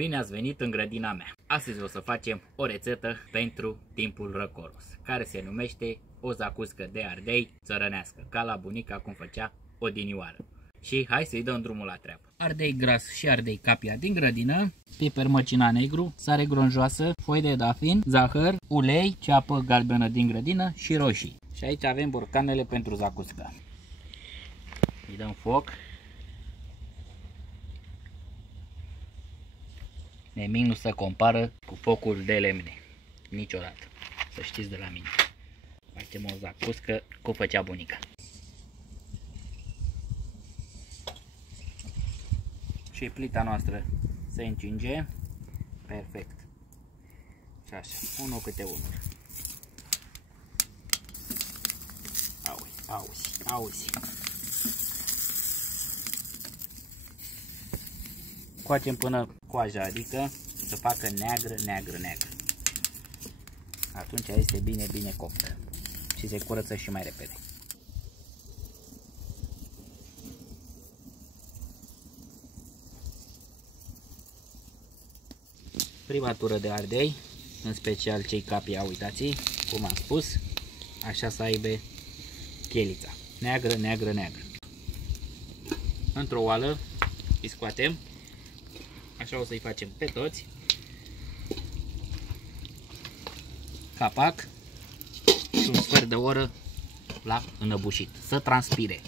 Bine ați venit în grădina mea! Astăzi o să facem o rețetă pentru timpul răcoros, care se numește o zacuscă de ardei țărănească, ca la bunica cum făcea odinioară. Și hai să-i dăm drumul la treabă. Ardei gras și ardei capia din grădină, piper măcina negru, sare gronjoasă, foi de dafin, zahăr, ulei, ceapă galbenă din grădină și roșii. Și aici avem borcanele pentru zacuscă. Îi dăm foc. Nimic nu se compară cu focul de lemne. Niciodată. Să știți de la mine. Facem o zacuscă cum făcea bunica. Și plita noastră se încinge. Perfect. Și așa. Unul câte unul. Auzi. Coacem până coaja, adică să facă neagră. Atunci este bine copt și se curăță și mai repede. Prima tură de ardei, în special cei capia, uitați, cum am spus, așa să aibă pielița, neagră. Într-o oală îi scoatem. Așa o să-i facem pe toți. Capac și un sfert de oră la înăbușit, să transpire.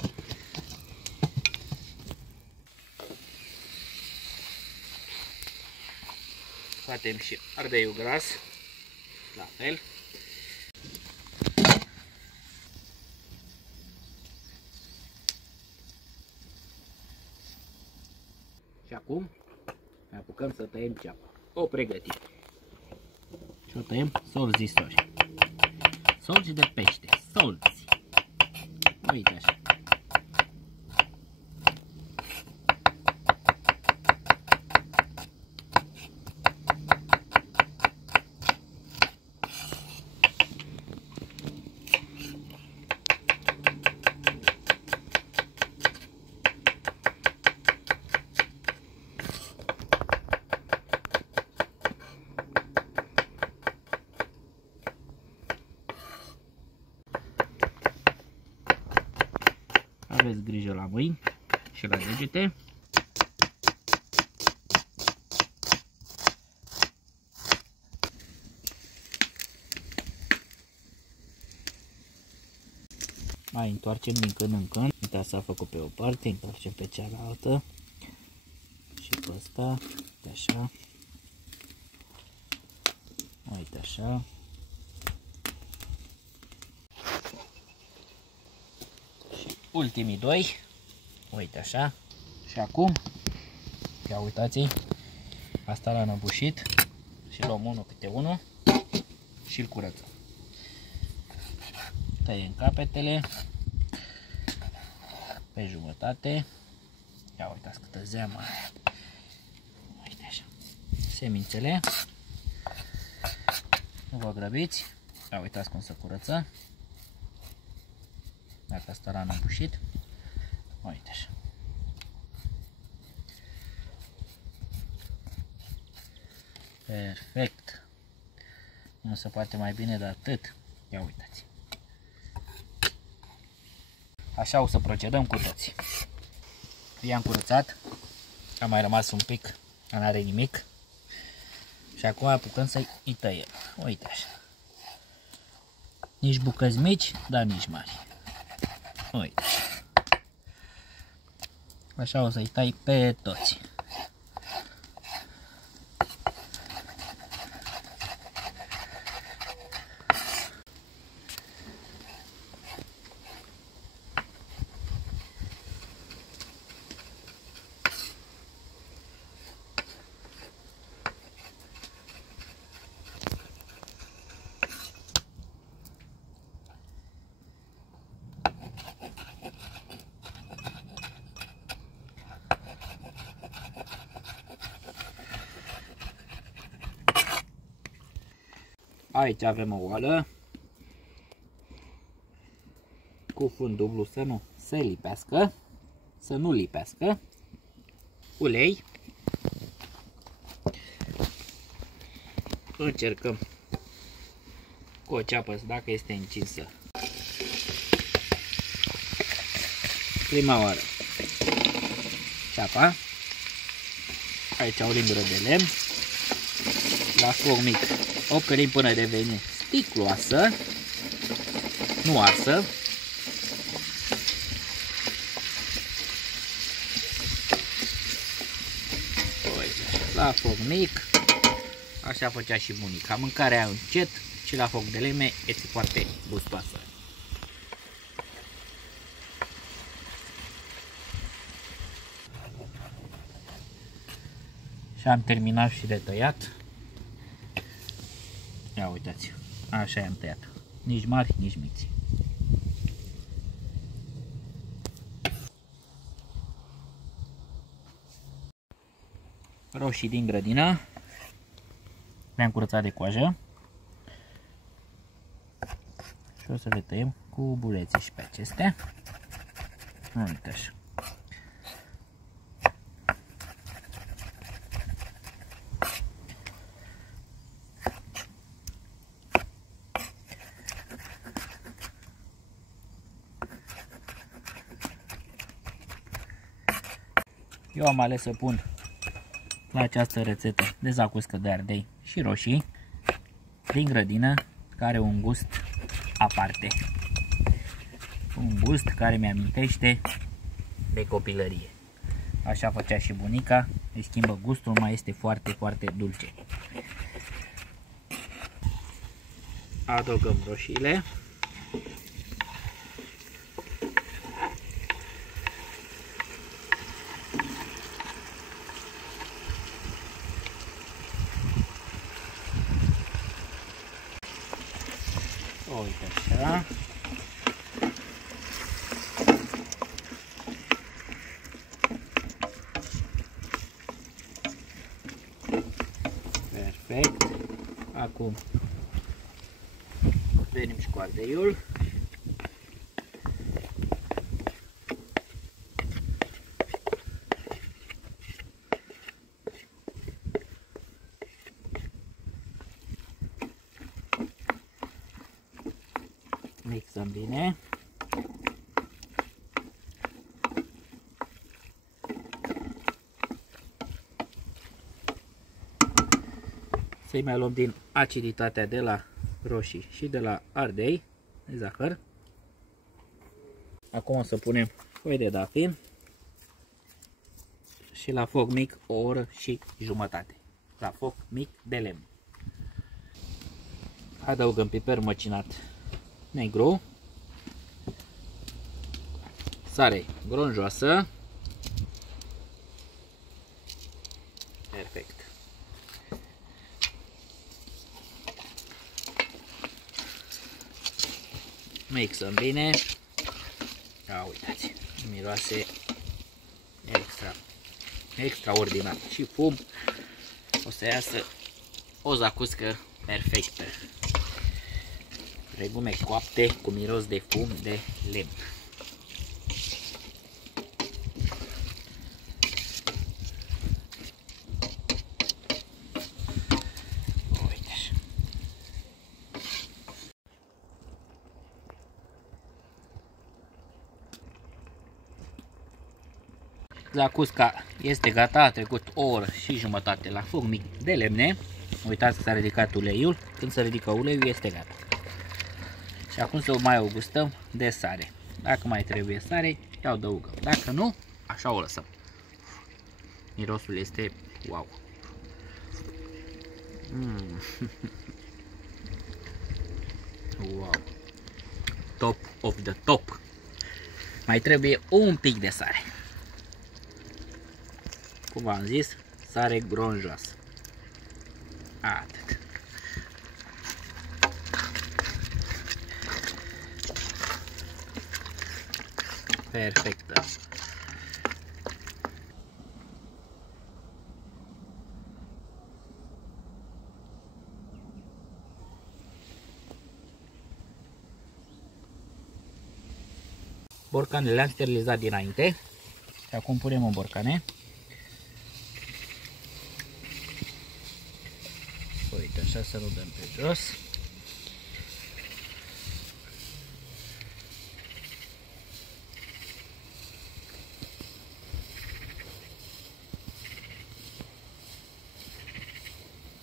Scoatem și ardeiul gras, la fel. Și acum ne apucăm să tăiem ceapa. O pregătim. Și o tăiem solzi istori. Solzi de pește. Solzi. Uite așa. Aveți grijă la mâini și la degete. Mai întoarcem din când în când. Uite, s-a făcut pe o parte, întoarcem pe cealaltă. Și pe asta, uite așa. Uite așa. Ultimii doi, uite așa, și acum, ia uitați, asta l-am înăbușit și luăm unul câte unul și îl curățăm. Tăiem capetele pe jumătate, ia uitați câtă zeamă are, uite așa, semințele, nu vă grăbiți, ia uitați cum se curăță. Dacă asta l-am înăbușit, uite așa. Perfect. Nu se poate mai bine de atât. Ia uitați. Așa o să procedăm cu toți. I-am curățat. A mai rămas un pic, nu are nimic. Și acum apucăm să-i tăiem. Uite așa. Nici bucăți mici, dar nici mari. Uite. Așa o să-i tai pe toți. Aici avem o oală cu fund dublu să nu se lipească, să nu lipească, ulei, încercăm cu o ceapă dacă este încinsă. Prima oară ceapa, aici o lingură de lemn, la foc mic o călim până devine sticloasă, nu arsă. La foc mic, așa făcea și bunica. Mâncarea încet și la foc de lemne este foarte gustoasă. Și am terminat și de tăiat. Ia uitați, așa i-am tăiat. Nici mari, nici mici. Roșii din grădină. Le-am curățat de coajă. Și o să le tăiem cu bulețe și pe acestea. Uite așa. Eu am ales să pun la această rețetă de zacuscă de ardei și roșii din grădină, care are un gust aparte. Un gust care mi-amintește de copilărie. Așa făcea și bunica, îi schimbă gustul, mai este foarte, foarte dulce. Adăugăm roșiile. Uite așa. Perfect. Acum venim și cu ardeiul. Mixăm bine. Să-i mai luăm din aciditatea de la roșii și de la ardei, de zahăr. Acum o să punem foi de dafin și la foc mic o oră și jumătate. La foc mic de lemn. Adăugăm piper măcinat negru, sare gronjoasă, perfect. Mixăm bine. Ia uitați, miroase extraordinar și fum. O să iasă o zacuscă perfectă. Legume coapte cu miros de fum de lemn. Uite așa. Zacusca este gata, a trecut o oră și jumătate la foc mic de lemne. Uitați că s-a ridicat uleiul. Când se ridică uleiul, este gata. Și acum să o mai augustăm de sare. Dacă mai trebuie sare, îi adăugăm. Dacă nu, așa o lăsăm. Mirosul este wow. Wow. Top of the top. Mai trebuie un pic de sare. Cum v-am zis, sare gronjoasă. Atât. Perfectă. Borcanele le-am sterilizat dinainte și acum punem în borcane. Uite așa să nu dăm pe jos.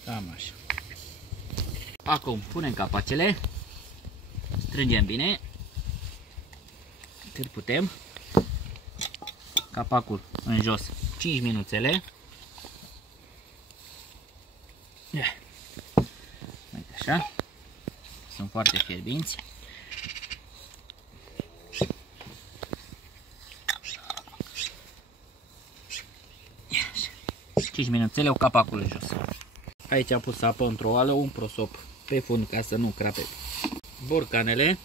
Cam așa. Acum punem capacele, strângem bine cât putem, capacul în jos 5 minuțele. Uite așa, sunt foarte fierbinți. Așa. 5 minuțele, o capacul în jos. Aici am pus apă într-o oală, un prosop pe fund ca să nu crape borcanele.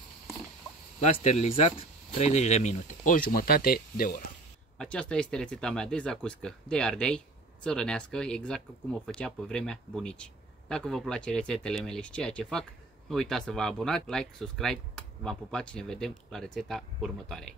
L-a sterilizat 30 de minute, o jumătate de oră. Aceasta este rețeta mea de zacuscă de ardei țărănească, exact cum o făcea pe vremea bunicii. Dacă vă place rețetele mele și ceea ce fac, nu uitați să vă abonați, like, subscribe. V-am pupat și ne vedem la rețeta următoare.